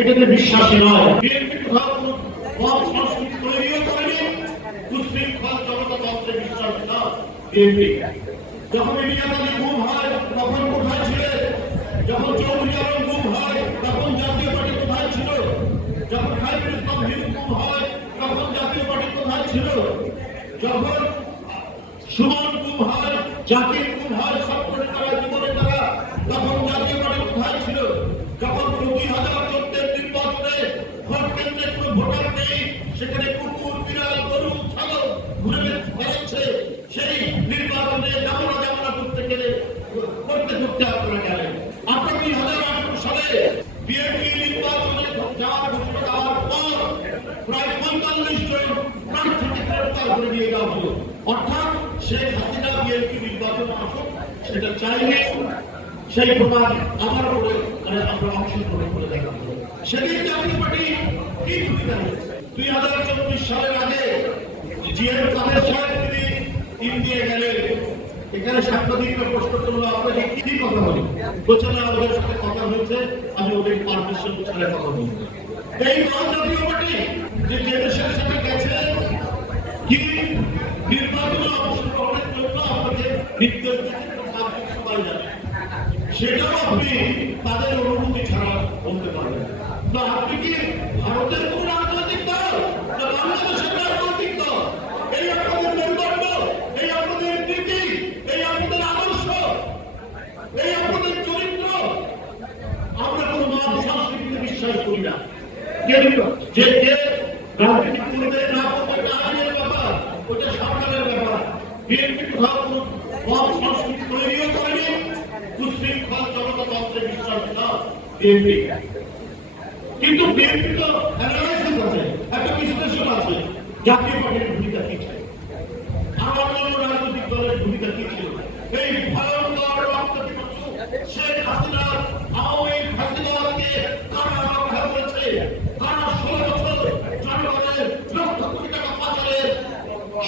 এটাতে বিশ্বাসী নয়। বিএনপি সংস্কৃতি তৈরিও করেনি, সুশৃঙ্খল জনতাতন্ত্রে বিশ্বাস না বিএনপি। যখন ইলিয়াস গুম হয় তখন কোথায় ছিলেন? যখন চৌধুরী আলম গুম হয় তখন জাতীয় পার্টি কোথায় ছিল? যখন খায়রুল ইসলাম হিরু গুম হয় তখন জাতীয় পার্টি কোথায় ছিল? যখন সুমন গুম হয়, জাতির গুম হয়, সবকটি তারা জীবনে তারা, তখন জাতীয় পার্টি কোথায় ছিল? যখন ২০০০ ভোটের নির্বাচনে ভোট কেন্দ্রে কোনো ভোটার নেই, সেখানে কুকুর, বিড়াল, গরু, ছাগল ঘুরে বেড়াচ্ছে, সেই নির্বাচনে জামনা করতে গেলে করতে আপনারা গেলেন। আপনার ২০১৮ সালে বিএনপি নির্বাচনে যাওয়ার ঘোষণা দেওয়ার পর প্রায় ৪৫ জন প্রার্থীকে গ্রেফতার করে নিয়ে যাওয়া হলো। অর্থাৎ শেখ হাসিনা বিএনপি নির্বাচন আসুক সেটা চাইলে সেই প্রমাণ আবার করে আমরা অংশগ্রহণ করে দেখা হলো। সেদিন জাতীয় পার্টি কি ভূমিকা নিয়েছে? ২০২৪ সালের আগে জিএম কাদের সাহেব তিনি ইন্ডিয়া গেলেন, এখানে সাংবাদিকরা প্রশ্ন করলো আপনাকে কি কথা বলি, বলছেন আমাদের সাথে কথা হয়েছে, আমি ওদের পারমিশন ছাড়া কথা বলবো। এই জাতীয় পার্টি যে দেশের সাথে গেছে কি নির্বাচনে অংশগ্রহণের জন্য আপনাকে নির্দেশ দিচ্ছেন, সবাই জানে, সেটাও আপনি তাদের অনুমতি ছাড়া বলতে পারবেন না। আপনি কি ভারতের কোন রাজনৈতিক দল না বাংলাদেশের রাজনৈতিক দল? এই আপনাদের নৈকট্য, এই আপনাদের নীতি, এই আপনাদের আদর্শ, এই আপনাদের চরিত্র। আমরা কোন মত সংস্কৃতিতে বিশ্বাস করি না। যে রাজনীতি করবে না করবে এটা আইনের ব্যাপার, ওটা সরকারের ব্যাপার। বিএনপি কোথাও মত সংস্কৃতি তৈরিও করেনি, সুশৃঙ্খল জনতাতন্ত্রে বিশ্বাস না বিএনপি। কিন্তু বিএনপি তো অ্যানালাইসিস আছে, একটা বিশ্লেষণ আছে, জাতীয় পার্টির ভূমিকা কি ছিল আর অন্যান্য রাজনৈতিক দলের ভূমিকা কি ছিল। এই ভয়ঙ্কর রক্তপিপাসু শেখ হাসিনা আওয়ামী ফ্যাসিবাদকে কারা রক্ষা করেছে? কারা ১৬ বছর জনগণের লক্ষ কোটি টাকা পাচারের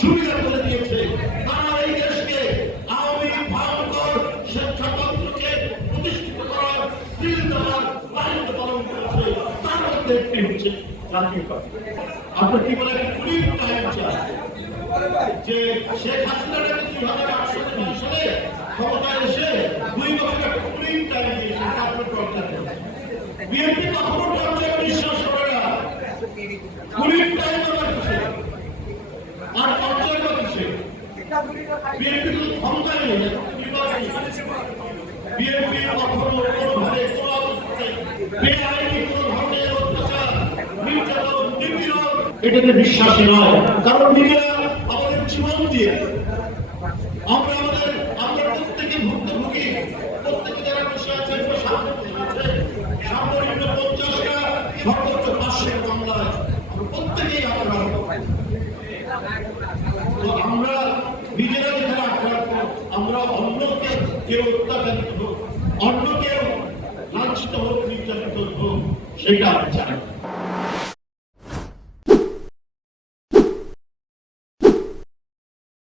সুবিধা করে দিয়েছে? কারা এই দেশকে আওয়ামী ভয়ঙ্কর স্বেচ্ছাতন্ত্রকে প্রতিষ্ঠিত করার দিল দেওয়ার দায়িত্ব পালন করেছে? তার মধ্যে একটি হচ্ছে জাতীয় পার্টি। আপনার কি বলে পুলিশ টাইম চায় যে শেখ হাসিনাকে ২০০৮ সালে ক্ষমতায় এসে ২ বছর পুলিশ টাইম দিয়েছে, তারপরে টর্চার করেছে। বিএনপি কখনো টর্চার বিশ্বাস করে না। পুলিশ টাইম আর টর্চার করছে বিএনপি তো ক্ষমতায় নেই। বিএনপি কখনো কোনোভাবে কোনো অবস্থায় বেআইনি কোনো ধরনের অত্যাচার, নির্যাতন, নিপীড়ন এটাতে বিশ্বাসী নয়। কারণ নিজেরা আমাদের জীবন দিয়ে আমরা প্রত্যেকে ভুক্তভোগী, প্রত্যেকে যারা বসে আছে সামরিক ৫০টা সর্বোচ্চ ৫০০ মামলায় প্রত্যেকেই আক্রান্ত। তো আমরা নিজেরা যেখানে আক্রান্ত, আমরা অন্যকে কেউ অত্যাচারিত হোক, অন্য কেউ লাঞ্ছিত হোক, নির্যাতিত হোক, সেটা আমি চাই।